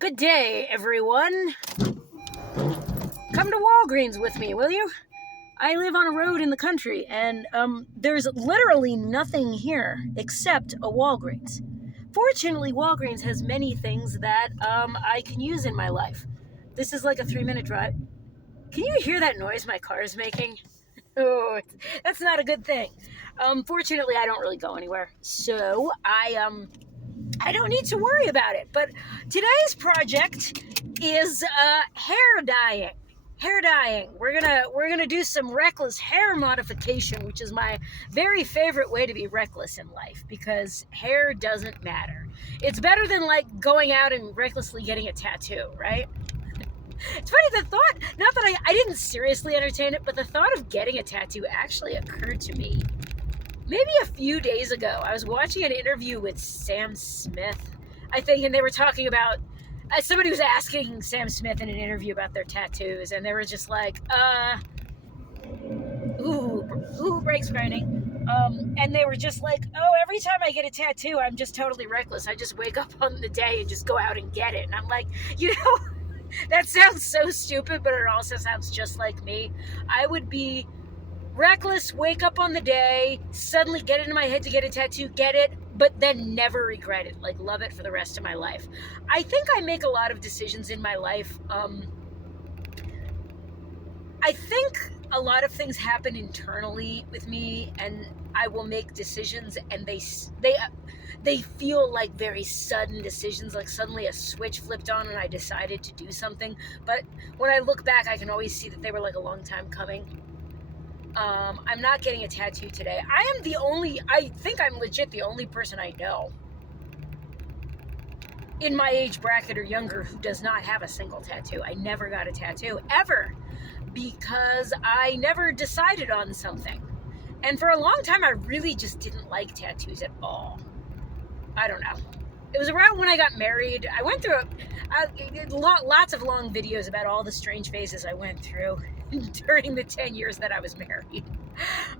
Good day, everyone. Come to Walgreens with me, will you? I live on a road in the country, and there's literally nothing here except a Walgreens. Fortunately, Walgreens has many things that I can use in my life. This is like a 3-minute drive. Can you hear that noise my car is making? Oh, that's not a good thing. Fortunately, I don't really go anywhere, so I don't need to worry about it. But today's project is hair dyeing. Hair dyeing. We're gonna do some reckless hair modification, which is my very favorite way to be reckless in life because hair doesn't matter. It's better than like going out and recklessly getting a tattoo, right? It's funny, the thought, not that I didn't seriously entertain it, but the thought of getting a tattoo actually occurred to me maybe a few days ago. I was watching an interview with Sam Smith, I think, and they were talking about somebody was asking Sam Smith in an interview about their tattoos, and they were just like, brakes grinding. And they were just like, oh, every time I get a tattoo, I'm just totally reckless. I just wake up on the day and just go out and get it. And I'm like, that sounds so stupid, but it also sounds just like me. I would be reckless, wake up on the day, suddenly get it in my head to get a tattoo, get it, but then never regret it. Like, love it for the rest of my life. I think I make a lot of decisions in my life. I think a lot of things happen internally with me, and I will make decisions, and they feel like very sudden decisions, like suddenly a switch flipped on and I decided to do something. But when I look back, I can always see that they were like a long time coming. I'm not getting a tattoo today. I think I'm legit the only person I know in my age bracket or younger who does not have a single tattoo. I never got a tattoo, ever, because I never decided on something. And for a long time, I really just didn't like tattoos at all. I don't know. It was around when I got married. I went through lots of long videos about all the strange phases I went through during the 10 years that I was married.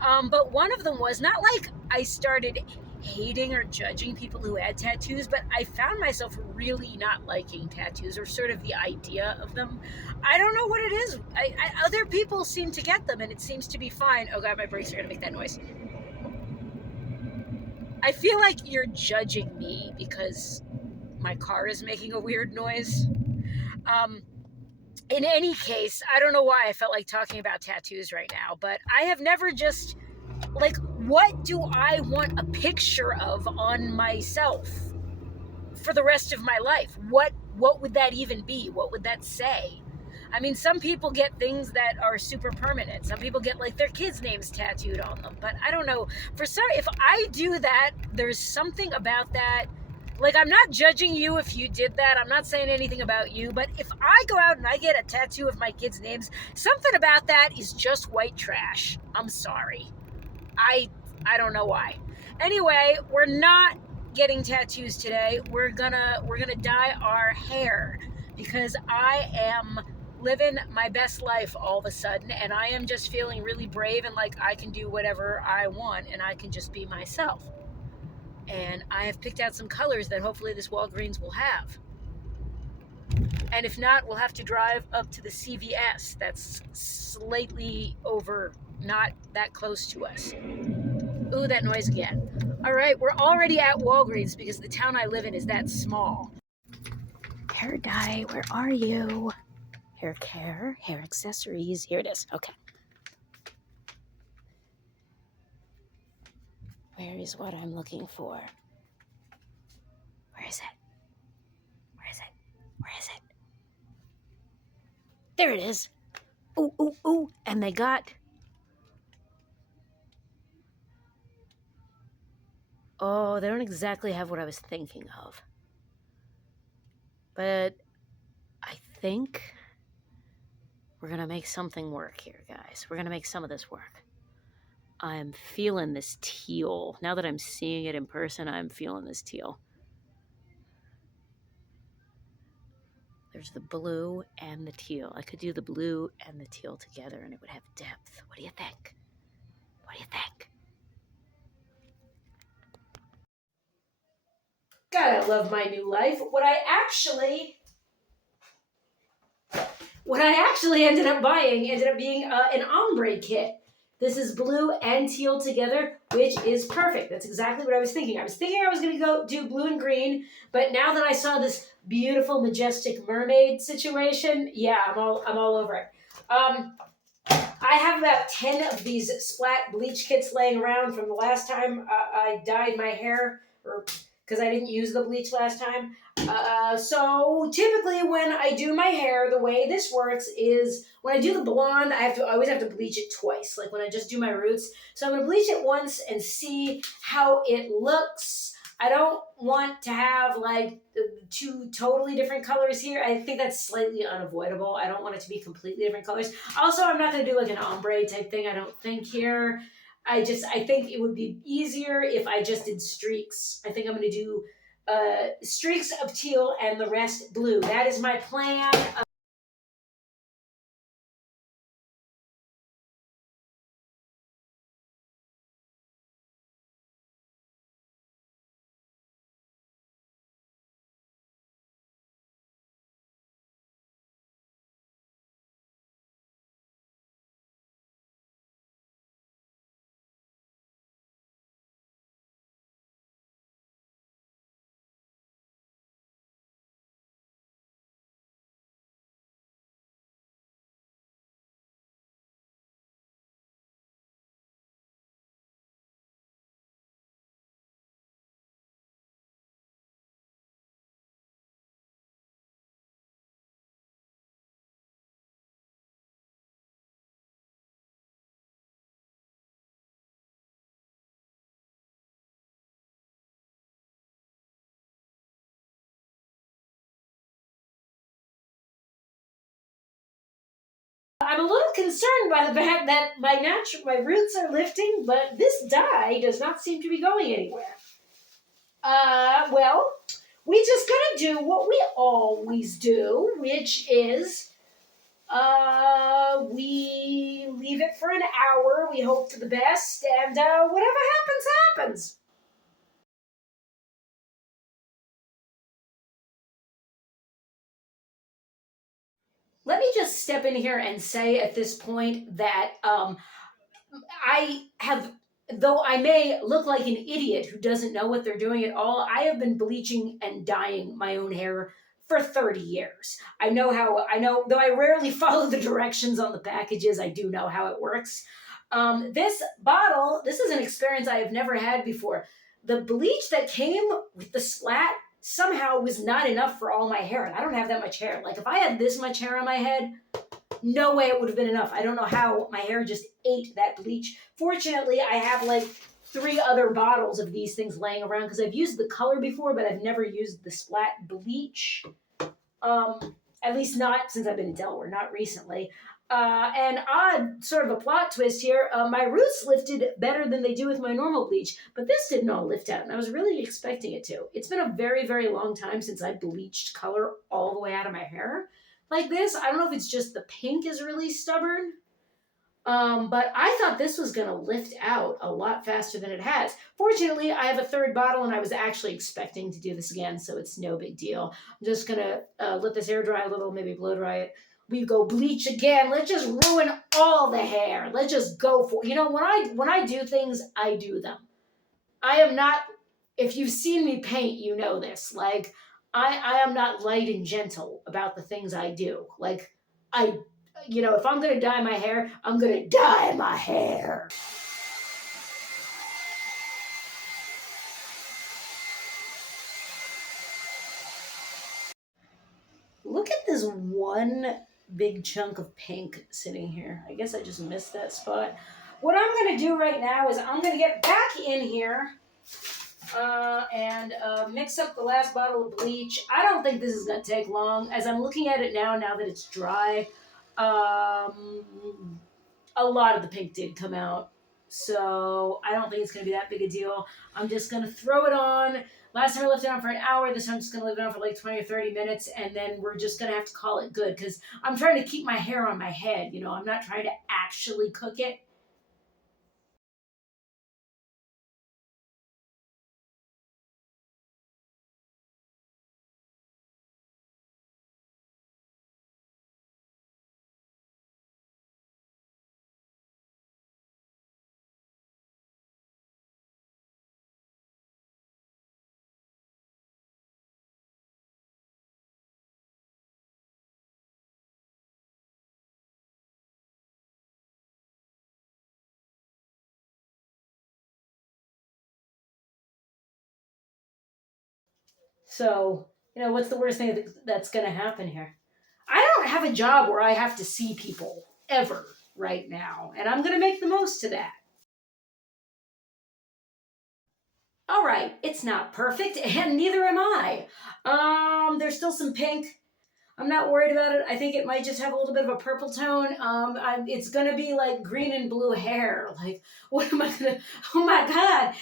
But one of them was not like I started hating or judging people who had tattoos, but I found myself really not liking tattoos or sort of the idea of them. I don't know what it is. Other people seem to get them and it seems to be fine. Oh God, my brakes are gonna make that noise. I feel like you're judging me because my car is making a weird noise. In any case, I don't know why I felt like talking about tattoos right now, but I have never just, like, what do I want a picture of on myself for the rest of my life? What would that even be? What would that say? I mean, some people get things that are super permanent. Some people get like their kids' names tattooed on them. But I don't know. If I do that, there's something about that. Like, I'm not judging you if you did that. I'm not saying anything about you. But if I go out and I get a tattoo of my kids' names, something about that is just white trash. I'm sorry. I don't know why. Anyway, we're not getting tattoos today. We're gonna dye our hair because I am living my best life all of a sudden, and I am just feeling really brave and like I can do whatever I want and I can just be myself. And I have picked out some colors that hopefully this Walgreens will have. And if not, we'll have to drive up to the CVS that's slightly over, not that close to us. Ooh, that noise again. All right, we're already at Walgreens because the town I live in is that small. Hair dye, where are you? Hair care, hair accessories. Here it is. Okay. Where is what I'm looking for? Where is it? Where is it? Where is it? There it is. Ooh, ooh, ooh. And they got... Oh, they don't exactly have what I was thinking of. But I think we're going to make something work here, guys. We're going to make some of this work. I'm feeling this teal. Now that I'm seeing it in person, I'm feeling this teal. There's the blue and the teal. I could do the blue and the teal together and it would have depth. What do you think? What do you think? God, I love my new life. What I actually What I actually ended up buying ended up being an ombre kit. This is blue and teal together, which is perfect. That's exactly what I was thinking. I was thinking I was going to go do blue and green, but now that I saw this beautiful, majestic mermaid situation, yeah, I'm all over it. I have about 10 of these splat bleach kits laying around from the last time I dyed my hair, or because I didn't use the bleach last time. So typically when I do my hair, the way this works is when I do the blonde, I always have to bleach it twice, like when I just do my roots. So I'm gonna bleach it once and see how it looks. I don't want to have like two totally different colors here. I think that's slightly unavoidable. I don't want it to be completely different colors. Also, I'm not going to do like an ombre type thing, I don't think here. I think it would be easier if I just did streaks. I think I'm going to do streaks of teal and the rest blue. That is my plan. I'm a little concerned by the fact that my roots are lifting, but this dye does not seem to be going anywhere. Well, we just gotta do what we always do, which is we leave it for an hour. We hope for the best, and whatever happens, happens. Let me just step in here and say at this point that I have, though I may look like an idiot who doesn't know what they're doing at all, I have been bleaching and dyeing my own hair for 30 years. I know, though I rarely follow the directions on the packages, I do know how it works. This bottle, this is an experience I have never had before. The bleach that came with the splat somehow was not enough for all my hair, and I don't have that much hair. Like, if I had this much hair on my head, no way it would have been enough. I don't know how my hair just ate that bleach. Fortunately, I have like 3 other bottles of these things laying around because I've used the color before, but I've never used the splat bleach. At least not since I've been in Delaware, not recently. And odd sort of a plot twist here. My roots lifted better than they do with my normal bleach, but this didn't all lift out, and I was really expecting it to. It's been a very, very long time since I bleached color all the way out of my hair like this. I don't know if it's just the pink is really stubborn, but I thought this was going to lift out a lot faster than it has. Fortunately, I have a third bottle, and I was actually expecting to do this again, so it's no big deal. I'm just going to let this air dry a little, maybe blow dry it. We go bleach again. Let's just ruin all the hair. Let's just go for it. You know, when I do things, I do them. I am not. If you've seen me paint, you know this. Like, I am not light and gentle about the things I do. Like, I, if I'm gonna dye my hair, I'm gonna dye my hair. Look at this one big chunk of pink sitting here. I guess I just missed that spot. What I'm gonna do right now is I'm gonna get back in here and mix up the last bottle of bleach. I don't think this is going to take long. As I'm looking at it now that it's dry, a lot of the pink did come out. So I don't think it's going to be that big a deal. I'm just going to throw it on. Last time I left it on for an hour. This time I'm just going to leave it on for like 20 or 30 minutes. And then we're just going to have to call it good because I'm trying to keep my hair on my head. I'm not trying to actually cook it. So, what's the worst thing that's going to happen here? I don't have a job where I have to see people ever right now, and I'm going to make the most of that. All right, it's not perfect, and neither am I. There's still some pink. I'm not worried about it. I think it might just have a little bit of a purple tone. It's gonna be like green and blue hair. Like, what am I gonna? Oh my God!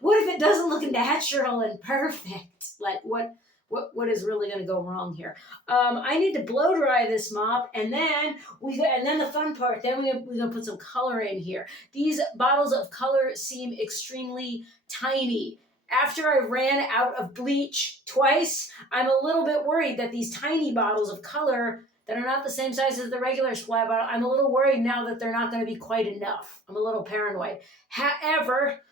What if it doesn't look natural and perfect? Like, what is really gonna go wrong here? I need to blow dry this mop, and then the fun part. Then we're gonna put some color in here. These bottles of color seem extremely tiny. After I ran out of bleach twice, I'm a little bit worried that these tiny bottles of color that are not the same size as the regular supply bottle, I'm a little worried now that they're not going to be quite enough. I'm a little paranoid. However,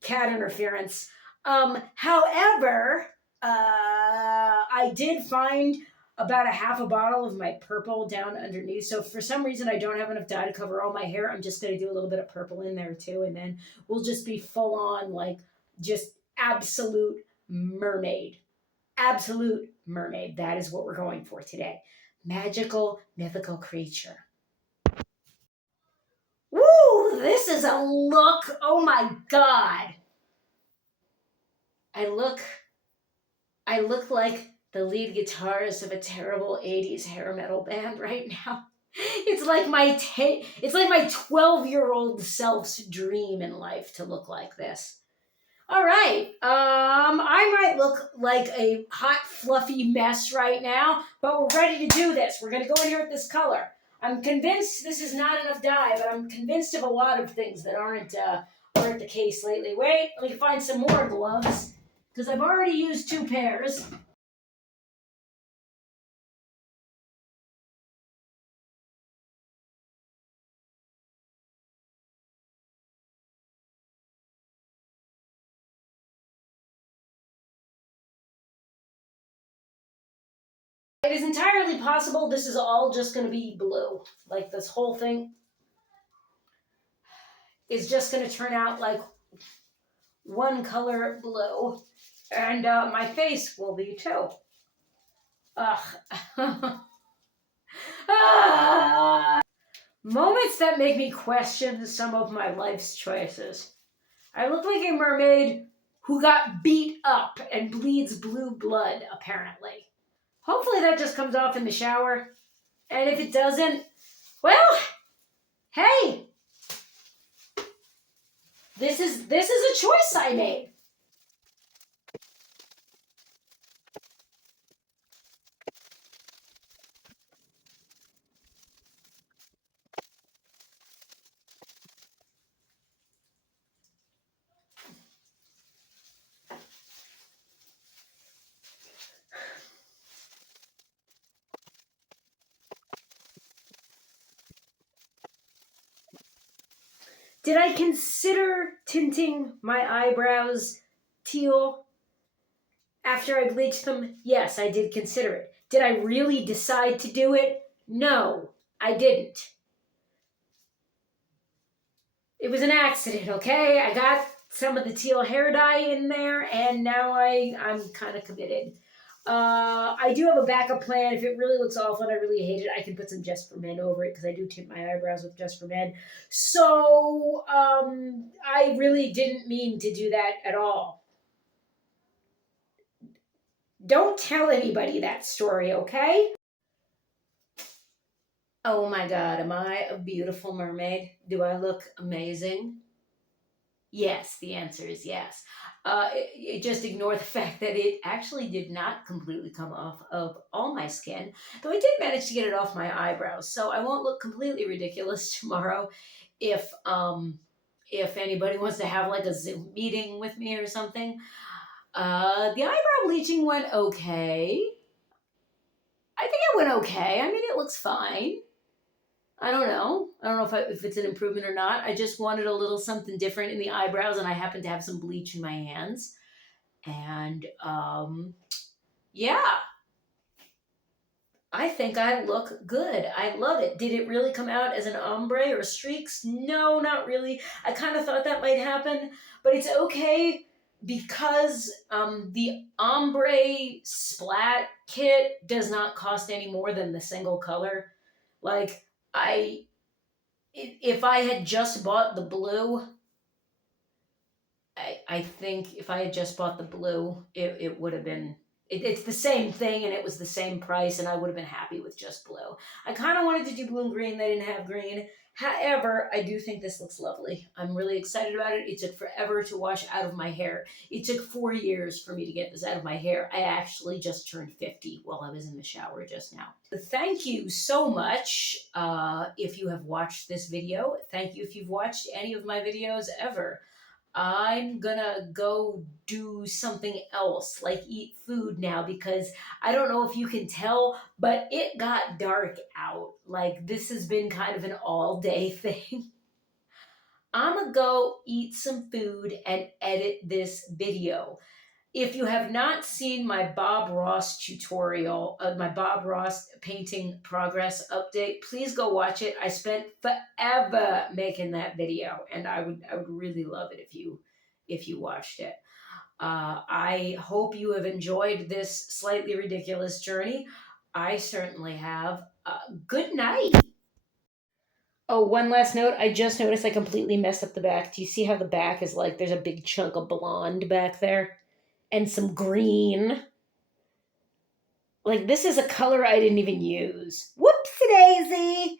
cat interference. However, I did find about a half a bottle of my purple down underneath. So for some reason, I don't have enough dye to cover all my hair. I'm just going to do a little bit of purple in there too. And then we'll just be full on, like, just absolute mermaid. Absolute mermaid. That is what we're going for today. Magical, mythical creature. Woo! This is a look. Oh my God. I look like the lead guitarist of a terrible 80s hair metal band right now. It's like my 12-year-old self's dream in life to look like this. All right. I might look like a hot, fluffy mess right now, but we're ready to do this. We're going to go in here with this color. I'm convinced this is not enough dye, but I'm convinced of a lot of things that aren't the case lately. Wait, let me find some more gloves, because I've already used 2 pairs. It is entirely possible this is all just going to be blue. Like, this whole thing is just going to turn out like one color blue. And my face will be too. Ugh. Moments that make me question some of my life's choices. I look like a mermaid who got beat up and bleeds blue blood, apparently. Hopefully that just comes off in the shower. And if it doesn't, well, hey, this is a choice I made. Did I consider tinting my eyebrows teal after I bleached them? Yes, I did consider it. Did I really decide to do it? No, I didn't. It was an accident, okay? I got some of the teal hair dye in there, and now I'm kind of committed. I do have a backup plan. If it really looks awful and I really hate it, I can put some Just for Men over it, because I do tint my eyebrows with Just for Men. So, I really didn't mean to do that at all. Don't tell anybody that story, okay? Oh my God, am I a beautiful mermaid? Do I look amazing? Yes, the answer is yes. Just ignore the fact that it actually did not completely come off of all my skin, though I did manage to get it off my eyebrows. So I won't look completely ridiculous tomorrow if anybody wants to have like a Zoom meeting with me or something. The eyebrow bleaching went okay. I think it went okay. I mean, it looks fine. I don't know. I don't know if it's an improvement or not. I just wanted a little something different in the eyebrows, and I happen to have some bleach in my hands. And yeah, I think I look good. I love it. Did it really come out as an ombre or streaks? No, not really. I kind of thought that might happen, but it's okay because the ombre splat kit does not cost any more than the single color. Like if I had just bought the blue, I think if I had just bought the blue, it would have been. It's the same thing, and it was the same price, and I would have been happy with just blue. I kind of wanted to do blue and green. They didn't have green. However, I do think this looks lovely. I'm really excited about it. It took forever to wash out of my hair. It took 4 years for me to get this out of my hair. I actually just turned 50 while I was in the shower just now. Thank you so much if you have watched this video. Thank you if you've watched any of my videos ever. I'm gonna go do something else, like eat food now, because I don't know if you can tell, but it got dark out. Like, this has been kind of an all day thing. I'm gonna go eat some food and edit this video. If you have not seen my Bob Ross tutorial, my Bob Ross painting progress update, please go watch it. I spent forever making that video, and I would really love it if you watched it. I hope you have enjoyed this slightly ridiculous journey. I certainly have. Good night. Oh, one last note. I just noticed I completely messed up the back. Do you see how the back is like there's a big chunk of blonde back there? And some green. Like, this is a color I didn't even use. Whoopsie daisy!